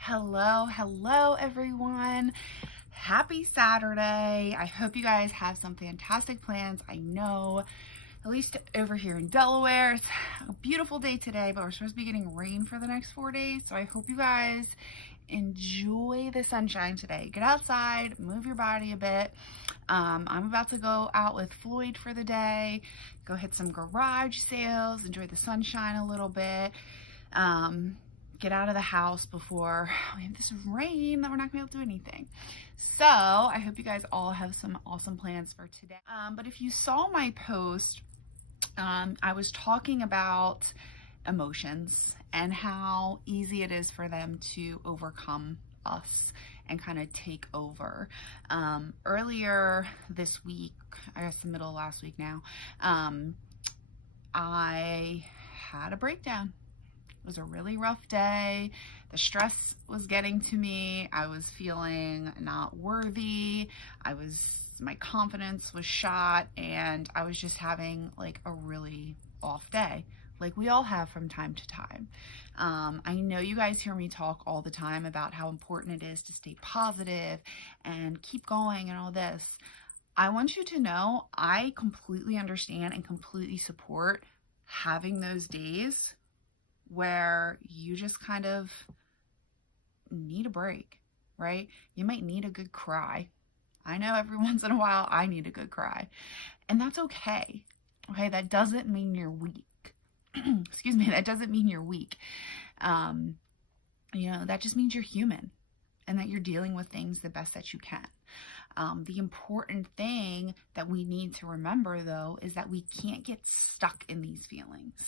Hello everyone. Happy Saturday. I hope you guys have some fantastic plans. I know, at least over here in Delaware, it's a beautiful day today, but we're supposed to be getting rain for the next 4 days. So I hope you guys enjoy the sunshine today. Get outside, move your body a bit. I'm about to go out with Floyd for the day, go hit some garage sales, enjoy the sunshine a little bit. Get out of the house before we have this rain that we're not gonna be able to do anything. So I hope you guys all have some awesome plans for today. But if you saw my post, I was talking about emotions and how easy it is for them to overcome us and kind of take over. Earlier this week, I guess the middle of last week now, I had a breakdown. It was a really rough day. The stress was getting to me. I was feeling not worthy. My confidence was shot, and I was just having like a really off day, like we all have from time to time. I know you guys hear me talk all the time about how important it is to stay positive and keep going and all this. I want you to know I completely understand and completely support having those days where you just kind of need a break, right? You might need a good cry. I know every once in a while I need a good cry, and that's okay. Okay, that doesn't mean you're weak. Excuse me, that doesn't mean you're weak. That just means you're human and that you're dealing with things the best that you can. The important thing that we need to remember, though, is that we can't get stuck in these feelings.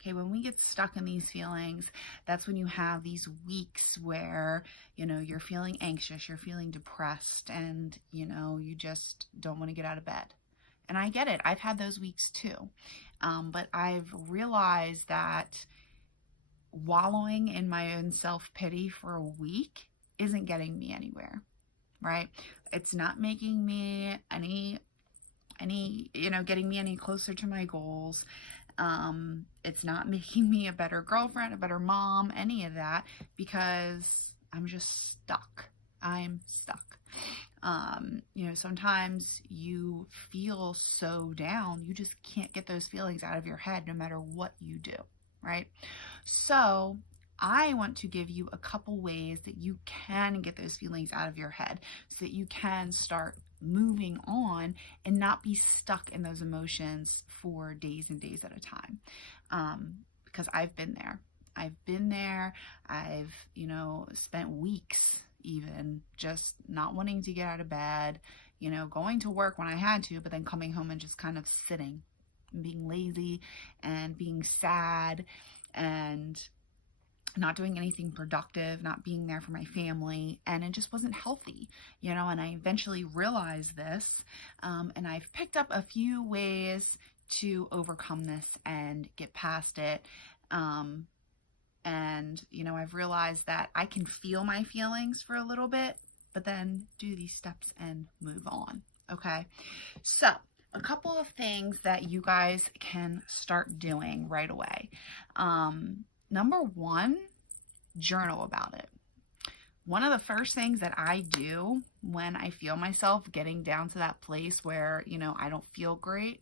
Okay, when we get stuck in these feelings, that's when you have these weeks where, you're feeling anxious, you're feeling depressed, and, you just don't want to get out of bed. And I get it. I've had those weeks too. But I've realized that wallowing in my own self-pity for a week isn't getting me anywhere, right? It's not making me getting me any closer to my goals. It's not making me a better girlfriend, a better mom, any of that, because I'm just stuck. I'm stuck. Sometimes you feel so down, you just can't get those feelings out of your head no matter what you do, right? So I want to give you a couple ways that you can get those feelings out of your head so that you can start moving on and not be stuck in those emotions for days and days at a time. Because I've been there. I've spent weeks even just not wanting to get out of bed, going to work when I had to, but then coming home and just kind of sitting and being lazy and being sad and not doing anything productive, not being there for my family, and it just wasn't healthy, and I eventually realized this, and I've picked up a few ways to overcome this and get past it, and I've realized that I can feel my feelings for a little bit, but then do these steps and move on, okay? So a couple of things that you guys can start doing right away. Number one, journal about it. One of the first things that I do when I feel myself getting down to that place where, I don't feel great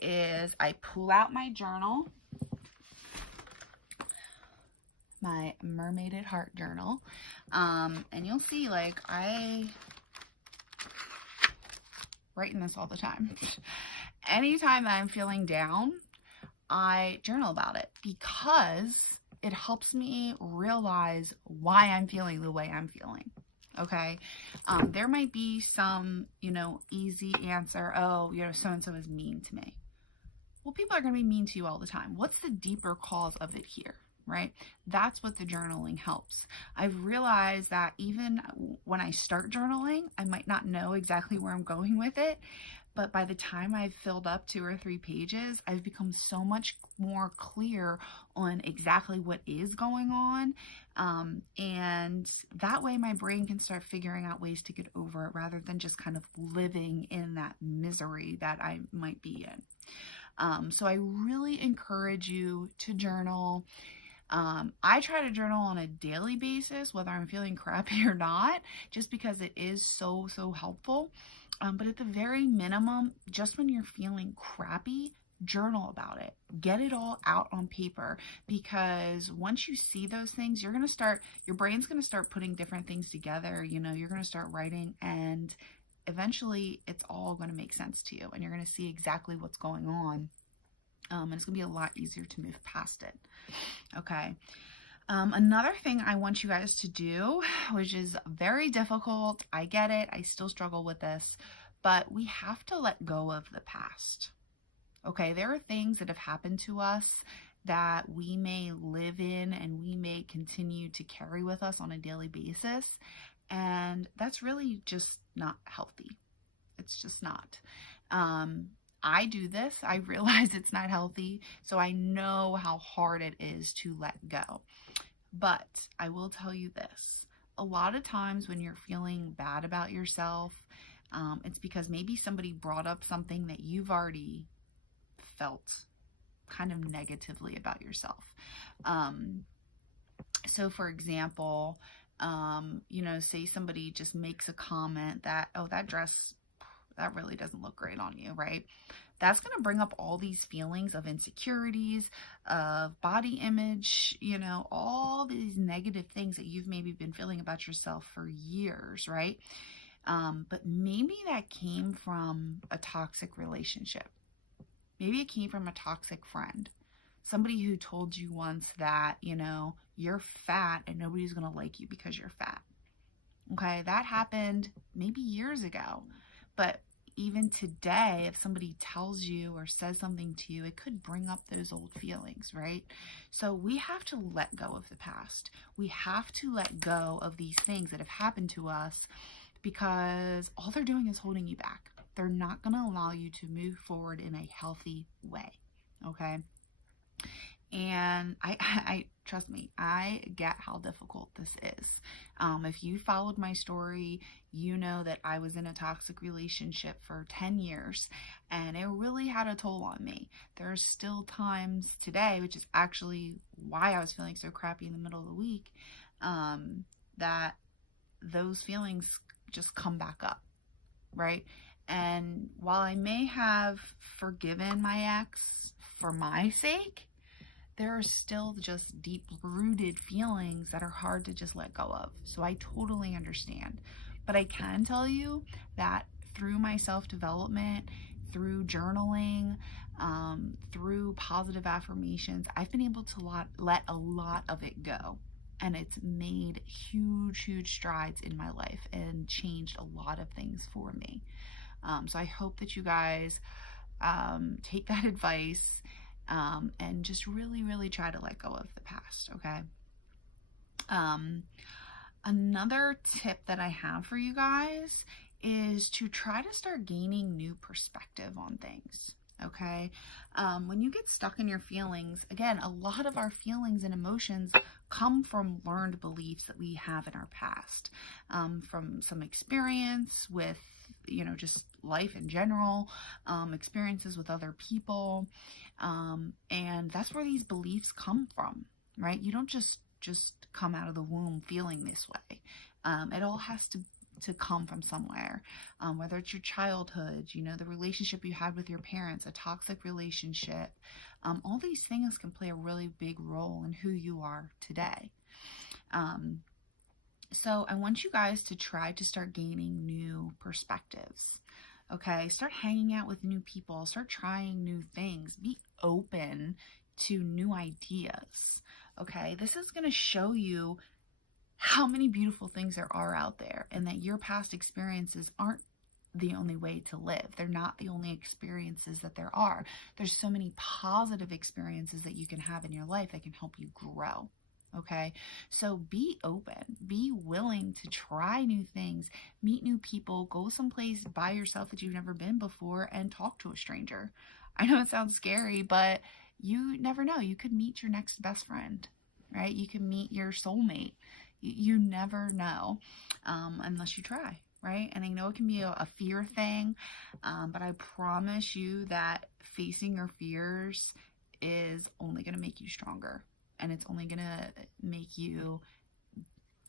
is I pull out my journal, my Mermaid at Heart journal, and you'll see I write in this all the time. Anytime that I'm feeling down, I journal about it because it helps me realize why I'm feeling the way I'm feeling. Okay. There might be some, easy answer. Oh, so-and-so is mean to me. Well, people are going to be mean to you all the time. What's the deeper cause of it here? Right? That's what the journaling helps. I've realized that even when I start journaling, I might not know exactly where I'm going with it, but by the time I've filled up 2 or 3 pages, I've become so much more clear on exactly what is going on. And that way my brain can start figuring out ways to get over it rather than just kind of living in that misery that I might be in. So I really encourage you to journal. I try to journal on a daily basis, whether I'm feeling crappy or not, just because it is so, so helpful. But at the very minimum, just when you're feeling crappy, journal about it. Get it all out on paper, because once you see those things, your brain's going to start putting different things together. You're going to start writing, and eventually it's all going to make sense to you, and you're going to see exactly what's going on. And it's going to be a lot easier to move past it. Okay. Another thing I want you guys to do, which is very difficult, I get it, I still struggle with this, but we have to let go of the past. Okay, there are things that have happened to us that we may live in and we may continue to carry with us on a daily basis, and that's really just not healthy. It's just not. I do this. I realize it's not healthy, so I know how hard it is to let go. But I will tell you this. A lot of times when you're feeling bad about yourself, it's because maybe somebody brought up something that you've already felt kind of negatively about yourself. So for example, say somebody just makes a comment that, oh, that dress, that really doesn't look great on you, right? That's going to bring up all these feelings of insecurities, of body image, all these negative things that you've maybe been feeling about yourself for years, right? But maybe that came from a toxic relationship. Maybe it came from a toxic friend. Somebody who told you once that, you're fat and nobody's going to like you because you're fat. Okay, that happened maybe years ago. But even today, if somebody tells you or says something to you, it could bring up those old feelings, right? So we have to let go of the past. We have to let go of these things that have happened to us, because all they're doing is holding you back. They're not going to allow you to move forward in a healthy way, okay? And I trust me, I get how difficult this is. If you followed my story, you know that I was in a toxic relationship for 10 years, and it really had a toll on me. There's still times today, which is actually why I was feeling so crappy in the middle of the week, that those feelings just come back up, right? And while I may have forgiven my ex for my sake, there are still just deep-rooted feelings that are hard to just let go of. So I totally understand. But I can tell you that through my self-development, through journaling, through positive affirmations, I've been able to let a lot of it go. And it's made huge, huge strides in my life and changed a lot of things for me. So I hope that you guys take that advice and just really, really try to let go of the past, okay? Another tip that I have for you guys is to try to start gaining new perspective on things, okay? When you get stuck in your feelings, again, a lot of our feelings and emotions come from learned beliefs that we have in our past, from some experience with, just life in general, experiences with other people, and that's where these beliefs come from, right? You don't just come out of the womb feeling this way. It all has to come from somewhere, whether it's your childhood, the relationship you had with your parents, a toxic relationship. All these things can play a really big role in who you are today. So I want you guys to try to start gaining new perspectives. Okay, start hanging out with new people, start trying new things, be open to new ideas. Okay, this is going to show you how many beautiful things there are out there, and that your past experiences aren't the only way to live. They're not the only experiences that there are. There's so many positive experiences that you can have in your life that can help you grow. Okay, so be open, be willing to try new things, meet new people, go someplace by yourself that you've never been before, and talk to a stranger. I know it sounds scary, but you never know. You could meet your next best friend, right? You can meet your soulmate. You never know unless you try, right? And I know it can be a fear thing, but I promise you that facing your fears is only going to make you stronger. and it's only gonna make you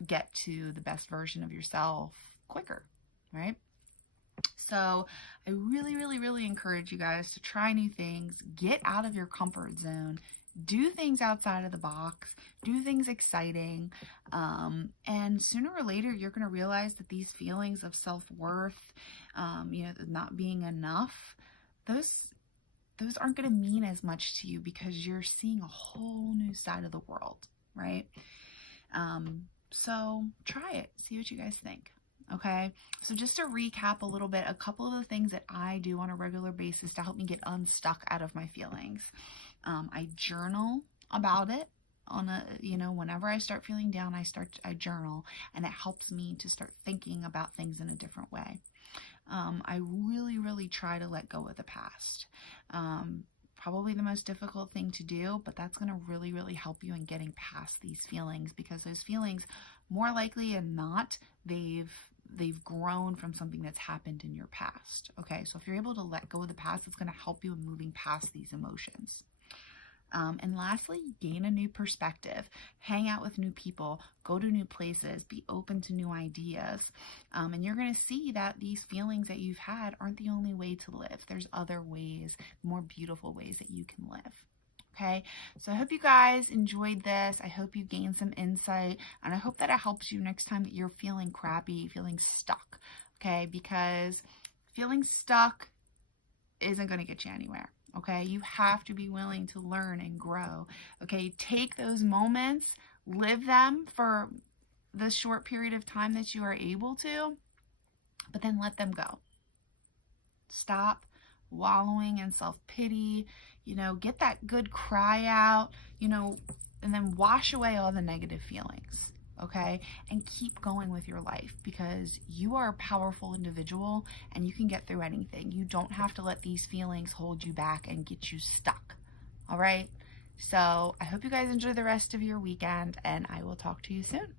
get to the best version of yourself quicker, right? So I really, really, really encourage you guys to try new things, get out of your comfort zone, do things outside of the box, do things exciting, and sooner or later you're going to realize that these feelings of self-worth, not being enough, those aren't going to mean as much to you because you're seeing a whole new side of the world, right? So try it, see what you guys think. Okay, so just to recap a little bit, a couple of the things that I do on a regular basis to help me get unstuck out of my feelings. I journal about it whenever I start feeling down, I journal, and it helps me to start thinking about things in a different way. I really, really try to let go of the past. Probably the most difficult thing to do, but that's going to really, really help you in getting past these feelings, because those feelings, more likely than not, they've grown from something that's happened in your past. Okay, so if you're able to let go of the past, it's going to help you in moving past these emotions. And lastly, gain a new perspective, hang out with new people, go to new places, be open to new ideas. And you're going to see that these feelings that you've had aren't the only way to live. There's other ways, more beautiful ways that you can live. Okay, so I hope you guys enjoyed this. I hope you gained some insight, and I hope that it helps you next time that you're feeling crappy, feeling stuck. Okay, because feeling stuck isn't going to get you anywhere. Okay, you have to be willing to learn and grow. Okay, take those moments, live them for the short period of time that you are able to, but then let them go. Stop wallowing in self-pity, get that good cry out, and then wash away all the negative feelings. Okay, and keep going with your life, because you are a powerful individual and you can get through anything. You don't have to let these feelings hold you back and get you stuck. All right, so I hope you guys enjoy the rest of your weekend, and I will talk to you soon.